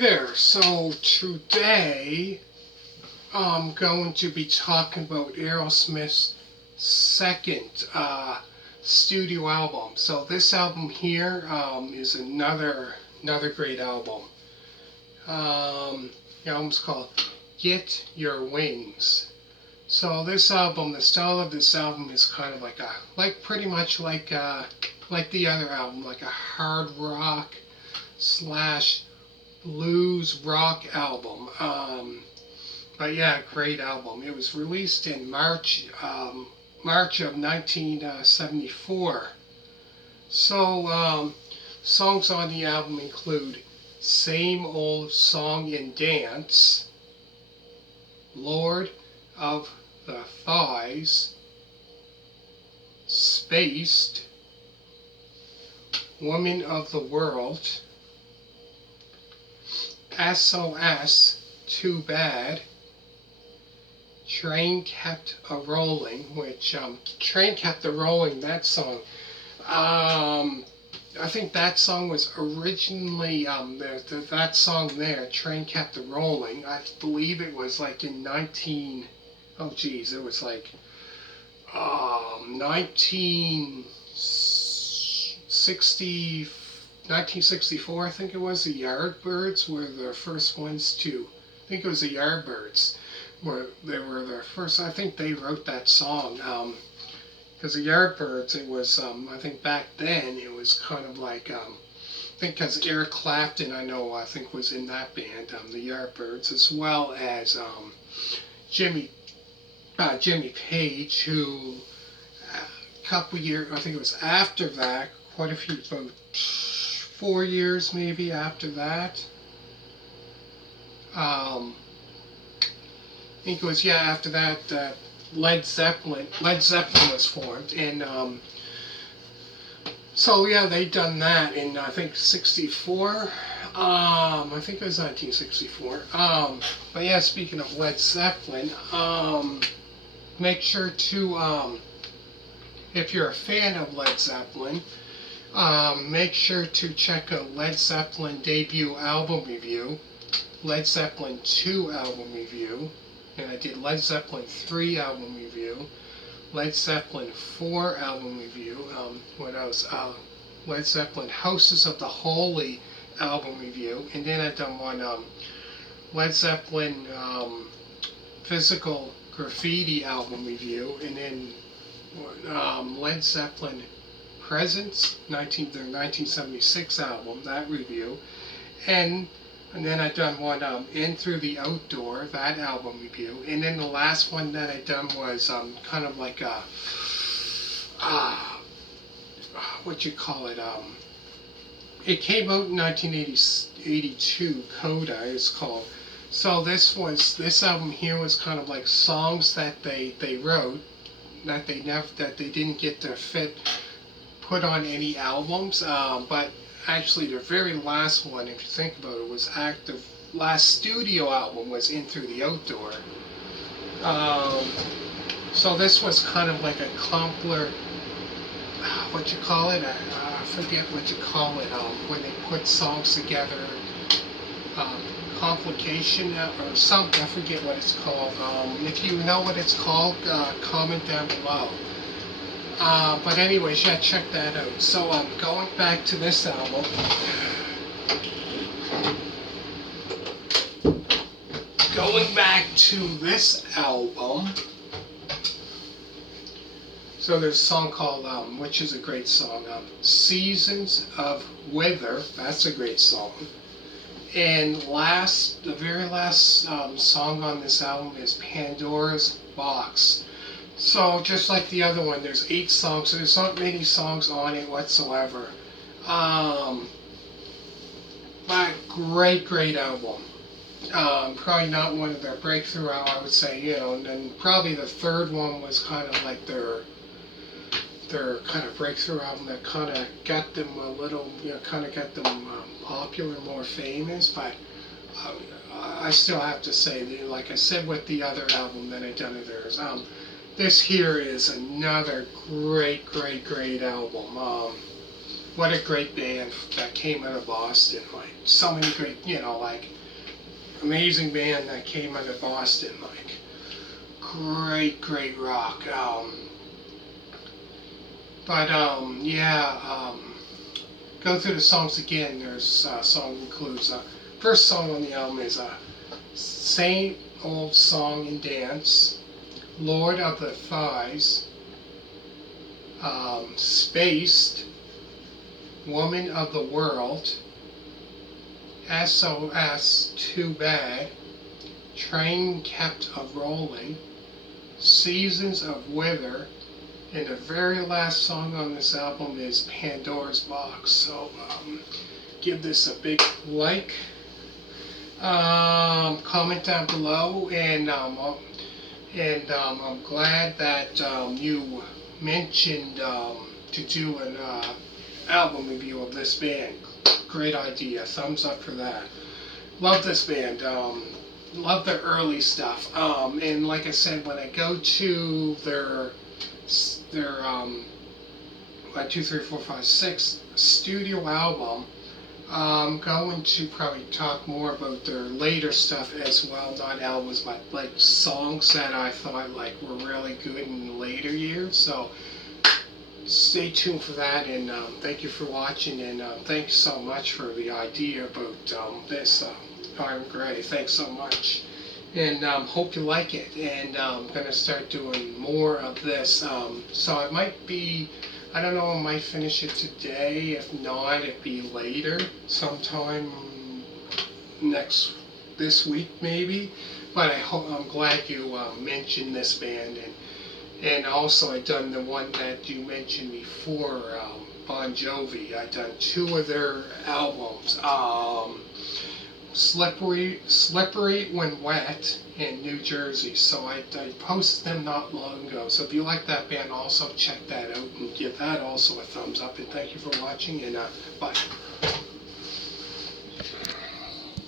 there. So today I'm going to be talking about Aerosmith's second studio album. So this album here is another great album. The album's called Get Your Wings. So this album, the style of this album is kind of pretty much like the other album, like a hard rock slash blues rock album. But yeah, great album. It was released in March of 1974. So songs on the album include Same Old Song and Dance, Lord of the Thighs, Spaced, Woman of the World, S.O.S, Too Bad, Train Kept a Rolling, which Train Kept a Rolling, that song, I think that song was originally, that song there, Train Kept a Rolling, I believe it was like in it was like 1964, I think it was. The Yardbirds were the first ones to, I think it was the Yardbirds, they were the first, I think they wrote that song, because the Yardbirds, it was, I think back then, it was kind of like, I think because Eric Clapton, I think was in that band, the Yardbirds, as well as Jimmy Page, who a couple years, I think it was after that, quite a few, about 4 years maybe after that. I think it was, after that, Led Zeppelin was formed, and so yeah, they done that in I think 64. I think it was 1964. But yeah, speaking of Led Zeppelin, make sure to, if you're a fan of Led Zeppelin, make sure to check out Led Zeppelin debut album review, Led Zeppelin 2 album review, and I did Led Zeppelin 3 album review, Led Zeppelin 4 album review, Led Zeppelin Houses of the Holy album review, and then I've done one Led Zeppelin Physical Graffiti album review, and then Led Zeppelin Presence, their 1976 album, that review, and then I've done one In Through the Outdoor, that album review, and then the last one that I done was kind of like a it came out in 1982, Coda it's called. So this album here was kind of like songs that they wrote that they didn't get to put on any albums, but actually the very last one, if you think about it, was last studio album was In Through the Outdoor. So this was kind of like a compler, I forget what you call it, when they put songs together, complication or something, I forget what it's called. If you know what it's called, comment down below. But anyways, yeah, check that out. So going back to this album. So there's a song called, which is a great song, Seasons of Weather. That's a great song. And the very last song on this album is Pandora's Box. So just like the other one, there's 8 songs, so there's not many songs on it whatsoever. But great album. Probably not one of their breakthrough albums, I would say, and then probably the third one was kind of like their kind of breakthrough album that kind of got them a little, kind of got them popular, more famous, but I still have to say, like I said with the other album that I done of theirs, this here is another great album. what a great band that came out of Boston. Like, so many great, like, amazing band that came out of Boston. Like, great rock. Go through the songs again. There's song includes first song on the album is Same Old Song and Dance, Lord of the Thighs, Spaced, Woman of the World, S.O.S. Too Bad, Train Kept a Rolling, Seasons of Wither, and the very last song on this album is Pandora's Box. So give this a big like, comment down below, and I'm glad that you mentioned to do an album review of this band. Great idea. Thumbs up for that. Love this band. Love their early stuff. And like I said, when I go to their 1, 2, 3, 4, 5, 6 studio album, I'm going to probably talk more about their later stuff as well, not albums, but like songs that I thought like were really good in later years. So stay tuned for that, and thank you for watching, and thank you so much for the idea about this Iron Gray. Thanks so much, and hope you like it. And I'm gonna start doing more of this. So it might be, I don't know, I might finish it today. If not, it'd be later, sometime this week maybe. But I'm glad you mentioned this band, and also I done the one that you mentioned before, Bon Jovi. I done 2 of their albums, Slippery When Wet in New Jersey. So I posted them not long ago. So if you like that band, also check that out and give that also a thumbs up. And thank you for watching, and bye.